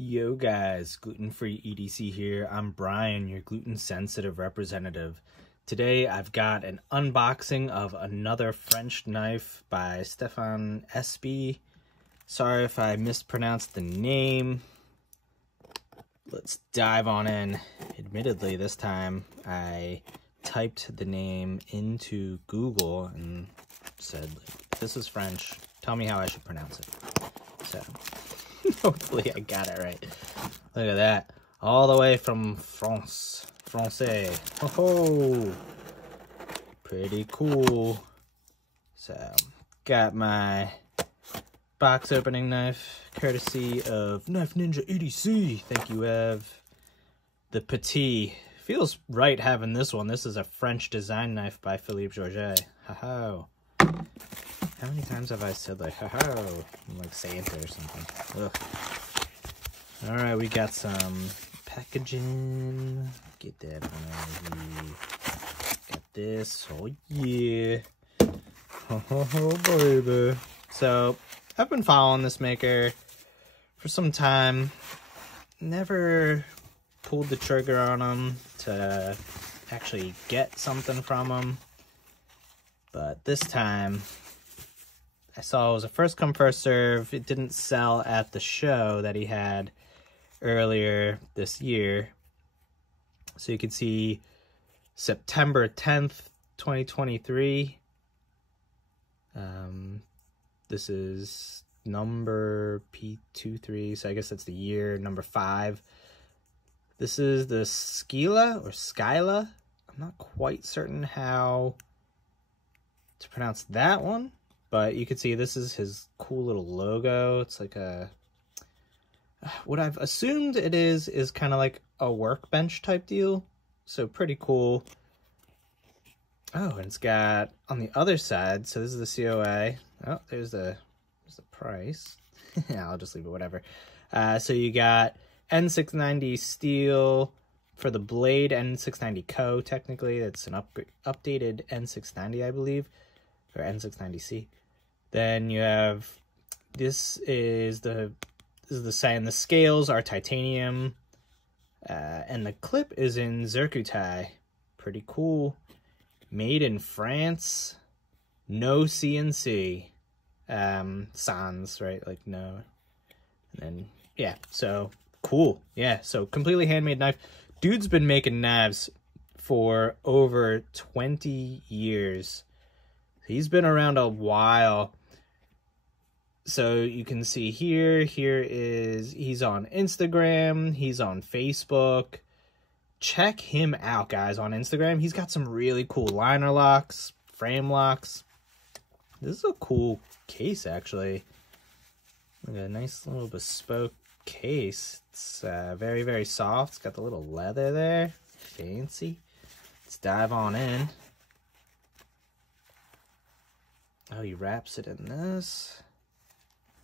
Yo guys, Gluten-Free EDC here. I'm Brian, your gluten-sensitive representative. Today I've got an unboxing of another French knife by Stéphane Espi. Sorry if I mispronounced the name. Let's dive on in. Admittedly, this time I typed the name into Google and said, this is French, tell me how I should pronounce it. So hopefully I got it right. Look at that. All the way from France. Francais. Oh, pretty cool. So, got my box opening knife, courtesy of Knife Ninja EDC. Thank you, Ev. The Petit. Feels right having this one. This is a French design knife by Philippe Georget. Ha-ho. How many times have I said like, ha-ho? Like Santa or something. Ugh. Alright, we got some packaging. Get that on. Got this. Oh, yeah. Oh, baby. So, I've been following this maker for some time. Never pulled the trigger on them to actually get something from them. But this time, I saw it was a first come first serve. It didn't sell at the show that he had earlier this year. So you can see September 10th, 2023. This is number P23, so I guess that's the year, number 5. This is the Scylla or Scylla. I'm not quite certain how to pronounce that one. But you can see this is his cool little logo. It's like a... what I've assumed it is kind of like a workbench type deal. So pretty cool. Oh, and it's got on the other side, so this is the COA. Oh, there's the price. Yeah, I'll just leave it, whatever. So you got N690 steel for the blade, N690 Co. Technically, it's an updated N690, I believe, or N690C. Then you have, this is the sign. The scales are titanium, and the clip is in zircutai. Pretty cool. Made in France. No CNC. Sans, right? Like no. And then, yeah, so cool. Yeah, so completely handmade knife. Dude's been making knives for over 20 years. He's been around a while. So you can see here he's on Instagram, he's on Facebook. Check him out, guys, on Instagram. He's got some really cool liner locks, frame locks. This is a cool case, actually. Look at a nice little bespoke case. It's very, very soft. It's got the little leather there. Fancy. Let's dive on in. Oh, he wraps it in this.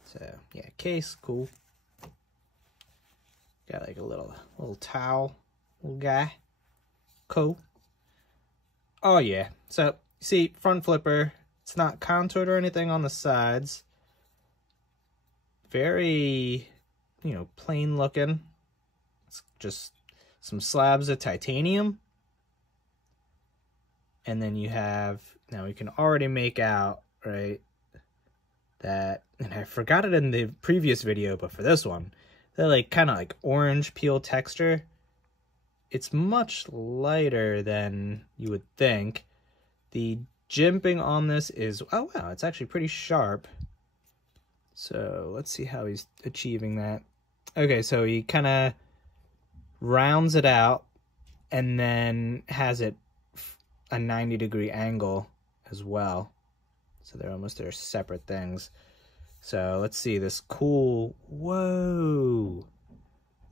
So, yeah, case, cool. Got like a little towel, little guy. Cool. Oh, yeah. So, see, front flipper. It's not contoured or anything on the sides. Very, plain looking. It's just some slabs of titanium. And then you have, now we can already make out, right, that, and I forgot it in the previous video, but for this one, they're like kind of like orange peel texture. It's much lighter than you would think. The jimping on this is, oh wow, it's actually pretty sharp. So let's see how he's achieving that. Okay, so he kind of rounds it out and then has it a 90-degree angle as well. So they're separate things. So let's see this cool, whoa,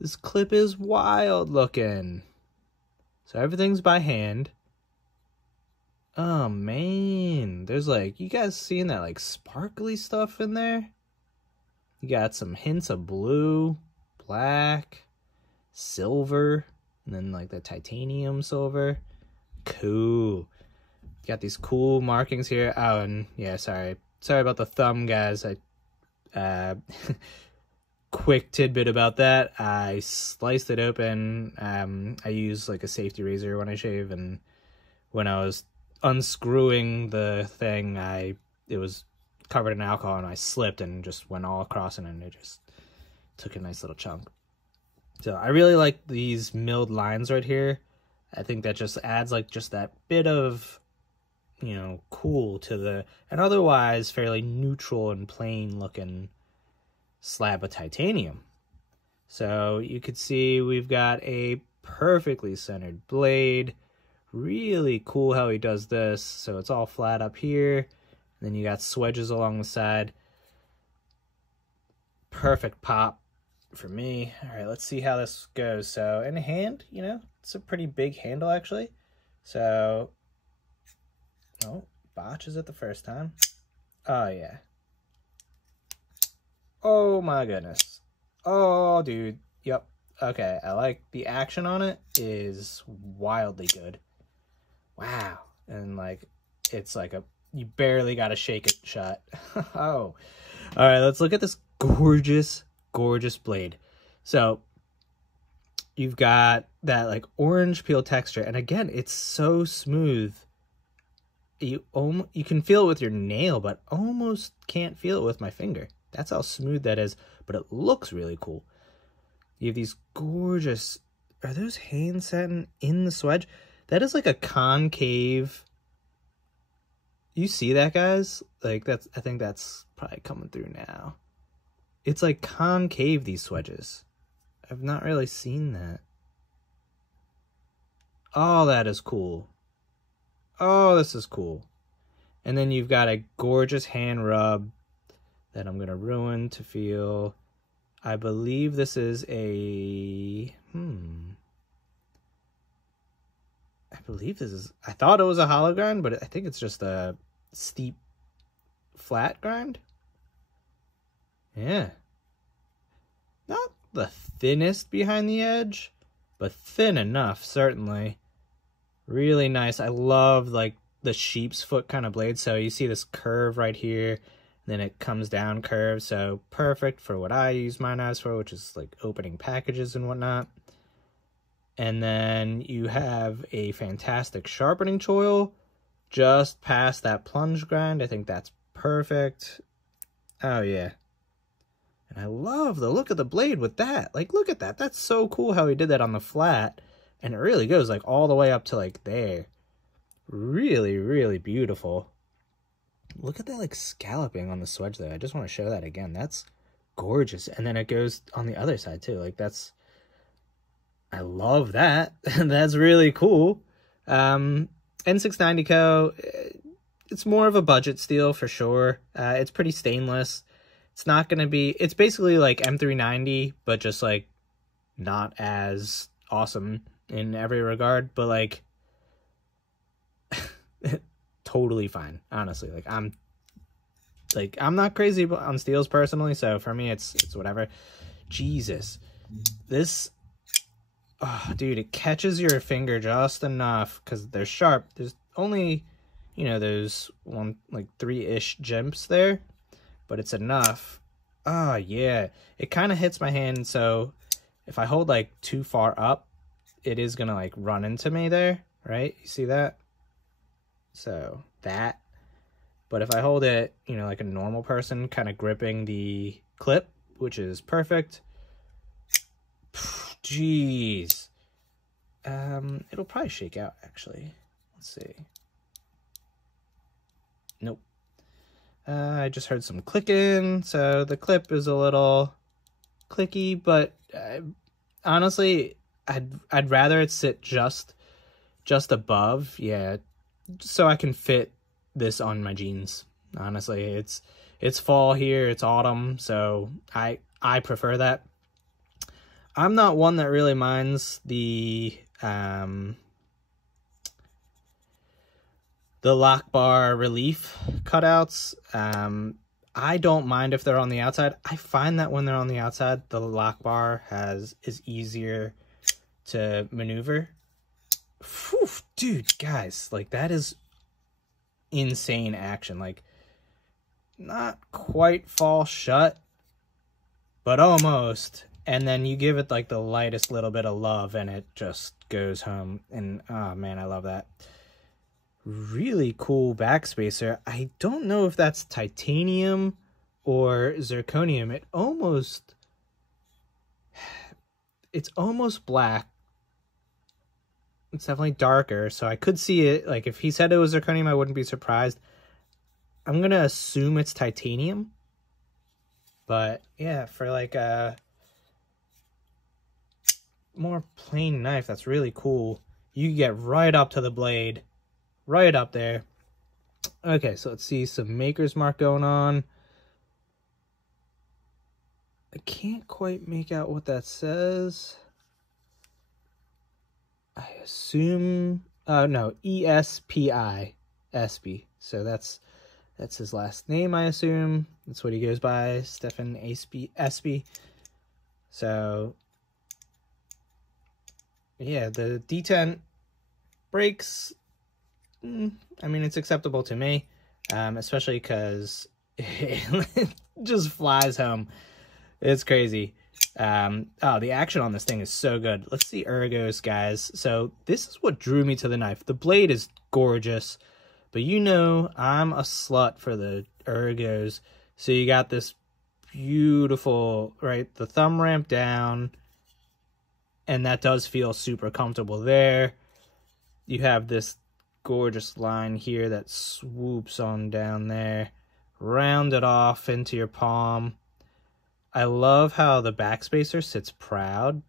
this clip is wild looking. So everything's by hand. Oh man, there's like, you guys seeing that like sparkly stuff in there? You got some hints of blue, black, silver, and then like the titanium silver. Cool. Got these cool markings here. Oh, and yeah, sorry about the thumb, guys. quick tidbit about that, I sliced it open. I use like a safety razor when I shave, and when I was unscrewing the thing, it was covered in alcohol, and I slipped and just went all across it, and it just took a nice little chunk. So I really like these milled lines right here. I think that just adds like just that bit of, you know, cool to the an otherwise fairly neutral and plain looking slab of titanium. So you could see we've got a perfectly centered blade. Really cool how he does this. So it's all flat up here. Then you got swedges along the side. Perfect pop for me. All right, let's see how this goes. So in hand, you know, it's a pretty big handle actually. So, oh, botches it the first time. Oh yeah. Oh my goodness. Oh dude. Yep. Okay, I like the action on it is wildly good. Wow. And like, it's like you barely got to shake it shut. Oh. All right, let's look at this gorgeous, gorgeous blade. So you've got that like orange peel texture. And again, it's so smooth. You can feel it with your nail, but almost can't feel it with my finger. That's how smooth that is, but it looks really cool. You have these gorgeous, are those hand satin in the swedge? That is like a concave. You see that, guys? Like I think that's probably coming through now. It's like concave, these swedges. I've not really seen that. Oh, that is cool. Oh, this is cool. And then you've got a gorgeous hand rub that I'm going to ruin to feel. I believe this is a, I thought it was a hollow grind, but I think it's just a steep flat grind. Yeah. Not the thinnest behind the edge, but thin enough, certainly. Really nice. I love like the sheep's foot kind of blade. So you see this curve right here, then it comes down curved. So perfect for what I use my knives for, which is like opening packages and whatnot. And then you have a fantastic sharpening choil just past that plunge grind. I think that's perfect. Oh yeah. And I love the look of the blade with that. Like, look at that. That's so cool how he did that on the flat. And it really goes like all the way up to like there. Really, really beautiful. Look at that like scalloping on the swedge there. I just want to show that again. That's gorgeous. And then it goes on the other side too. Like I love that. That's really cool. N690 Co. It's more of a budget steel for sure. It's pretty stainless. It's not going to be, it's basically like M390, but just like not as awesome in every regard, but like totally fine, honestly. Like I'm not crazy on steels personally, so for me it's whatever. Jesus. This, oh dude, it catches your finger just enough because they're sharp. There's only, you know, those one like 3-ish jumps there, but it's enough. Oh yeah, it kind of hits my hand, so if I hold like too far up, it is gonna like run into me there, right? You see that? So that, but if I hold it, you know, like a normal person, kind of gripping the clip, which is perfect. Jeez. It'll probably shake out actually. Let's see. Nope. I just heard some clicking, so the clip is a little clicky, but honestly, I'd rather it sit just above, yeah, so I can fit this on my jeans. Honestly, it's fall here, it's autumn, so I prefer that. I'm not one that really minds the lock bar relief cutouts. I don't mind if they're on the outside. I find that when they're on the outside, the lock bar is easier to maneuver. Whew, dude, guys, like that is insane action. Like, not quite fall shut, but almost. And then you give it like the lightest little bit of love and it just goes home. And oh man, I love that. Really cool backspacer. I don't know if that's titanium or zirconium. It's almost black. It's definitely darker, so I could see it. Like, if he said it was zirconium, I wouldn't be surprised. I'm going to assume it's titanium. But, yeah, for, like, a more plain knife, that's really cool. You get right up to the blade. Right up there. Okay, so let's see some Maker's Mark going on. I can't quite make out what that says. I assume, no, ESPI, Espi. So that's his last name, I assume. That's what he goes by, Stéphane Espi. So, yeah, the detent breaks. I mean, it's acceptable to me, especially because it just flies home. It's crazy. Oh, the action on this thing is so good. Let's see ergos, guys. So this is what drew me to the knife. The blade is gorgeous, but you know I'm a slut for the ergos. So you got this beautiful, right, the thumb ramp down, and that does feel super comfortable there. You have this gorgeous line here that swoops on down there, round it off into your palm. I love how the backspacer sits proud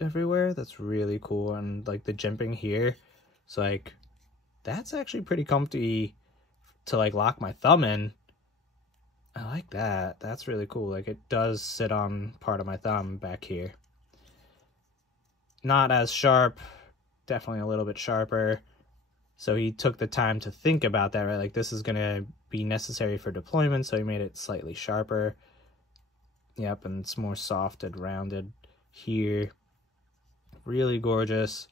everywhere. That's really cool. And like the jimping here, it's like, that's actually pretty comfy to like lock my thumb in. I like that. That's really cool. Like it does sit on part of my thumb back here. Not as sharp, definitely a little bit sharper. So he took the time to think about that, right? Like this is going to be necessary for deployment, so he made it slightly sharper. Yep, and it's more soft and rounded here. Really gorgeous.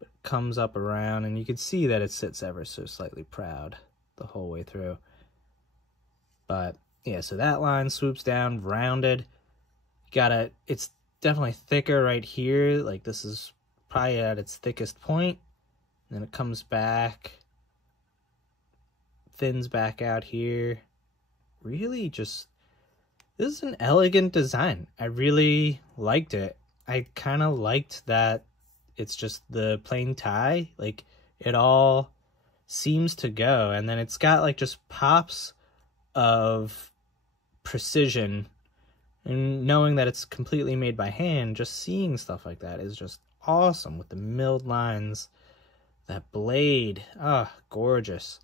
It comes up around, and you can see that it sits ever so slightly proud the whole way through. But, yeah, so that line swoops down, rounded. It's definitely thicker right here. Like, this is probably at its thickest point. And then it comes back, thins back out here. Really just... This is an elegant design. I really liked it. I kind of liked that it's just the plain tie. Like, it all seems to go. And then it's got, like, just pops of precision. And knowing that it's completely made by hand, just seeing stuff like that is just awesome. With the milled lines, that blade. Ah, gorgeous.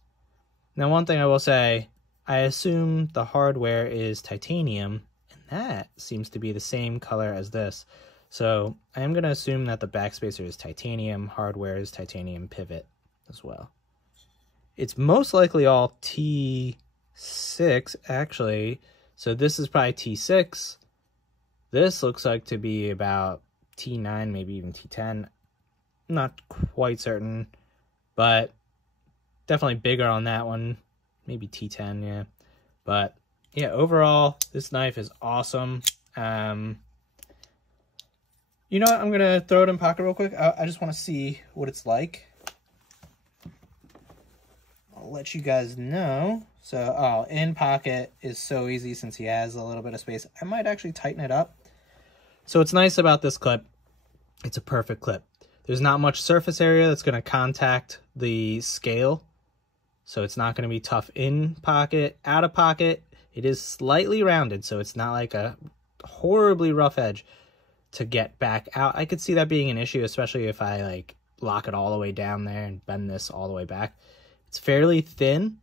Now, one thing I will say... I assume the hardware is titanium, and that seems to be the same color as this. So I am going to assume that the backspacer is titanium, hardware is titanium pivot as well. It's most likely all T6, actually. So this is probably T6. This looks like to be about T9, maybe even T10. I'm not quite certain, but definitely bigger on that one. Maybe T10, yeah. But, yeah, overall, this knife is awesome. You know what? I'm going to throw it in pocket real quick. I just want to see what it's like. I'll let you guys know. So, in pocket is so easy since he has a little bit of space. I might actually tighten it up. So, what's nice about this clip, it's a perfect clip. There's not much surface area that's going to contact the scale. So it's not going to be tough in pocket. Out of pocket, it is slightly rounded, so it's not like a horribly rough edge to get back out. I could see that being an issue, especially if I like lock it all the way down there and bend this all the way back. It's fairly thin,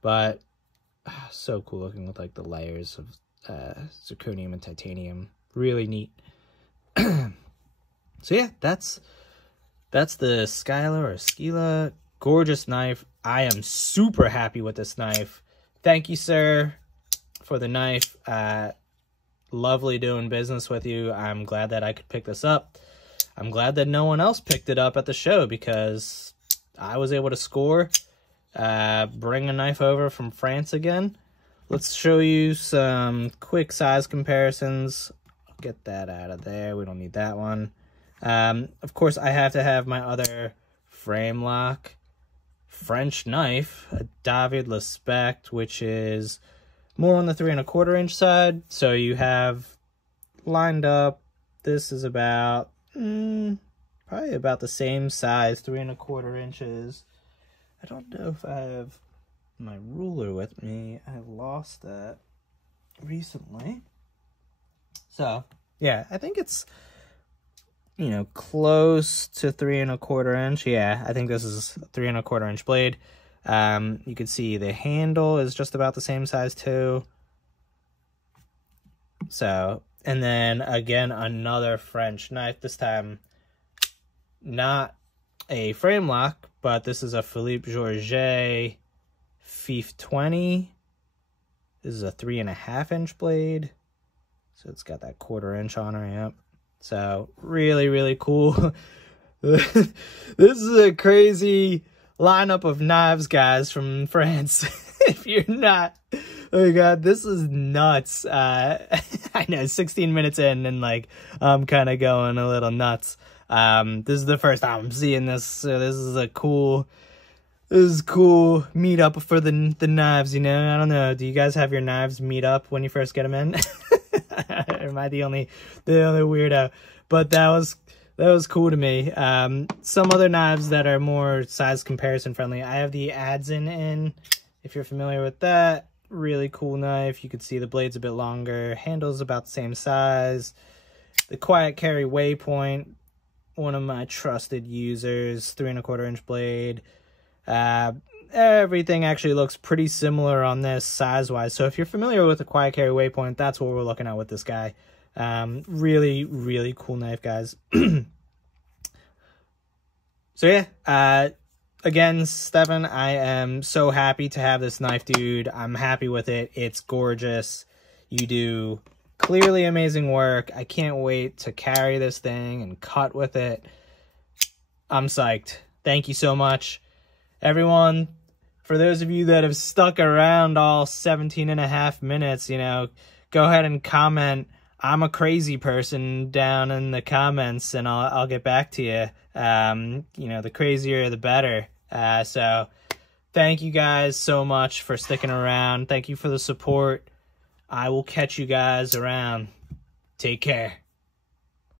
but so cool looking with like the layers of zirconium and titanium. Really neat. So yeah, that's the Scylla or Scylla. Gorgeous knife. I am super happy with this knife. Thank you, sir, for the knife. Lovely doing business with you. I'm glad that I could pick this up. I'm glad that no one else picked it up at the show because I was able to score, bring a knife over from France again. let's show you some quick size comparisons. I'll get that out of there. We don't need that one. Of course, I have to have my other frame lock French knife, a David L'Espect, which is more on the 3 1/4 inch side. So you have lined up, this is about probably about the same size, 3 1/4 inches. I don't know if I have my ruler with me. I lost that recently. So yeah, I think it's, you know, close to 3 1/4 inch. Yeah, I think this is a 3 1/4 inch blade. You can see the handle is just about the same size too. So, and then again, another French knife, this time not a frame lock, but this is a Philippe Georget FIF 20. This is a 3 1/2 inch blade. So it's got that 1/4 inch on her, yep. So really, really cool. This is a crazy lineup of knives, guys, from France. If you're not, oh my god, this is nuts. I know, 16 minutes in and like I'm kind of going a little nuts. This is the first time I'm seeing this, so this is a cool meetup for the knives, you know. I don't know, do you guys have your knives meet up when you first get them in? Or am I the only weirdo? But that was cool to me. Some other knives that are more size comparison friendly. I have the Adzen in, if you're familiar with that. Really cool knife. You can see the blade's a bit longer. Handle's about the same size. The Quiet Carry Waypoint, one of my trusted users, 3 1/4 inch blade. Everything actually looks pretty similar on this size-wise. So if you're familiar with the Quiet Carry Waypoint, that's what we're looking at with this guy. Really, really cool knife, guys. So yeah, again, Stéphane, I am so happy to have this knife, dude. I'm happy with it. It's gorgeous. You do clearly amazing work. I can't wait to carry this thing and cut with it. I'm psyched. Thank you so much. Everyone, for those of you that have stuck around all 17.5 minutes, you know, go ahead and comment, I'm a crazy person, down in the comments, and I'll get back to you. You know, the crazier, the better. So thank you guys so much for sticking around. Thank you for the support. I will catch you guys around. Take care.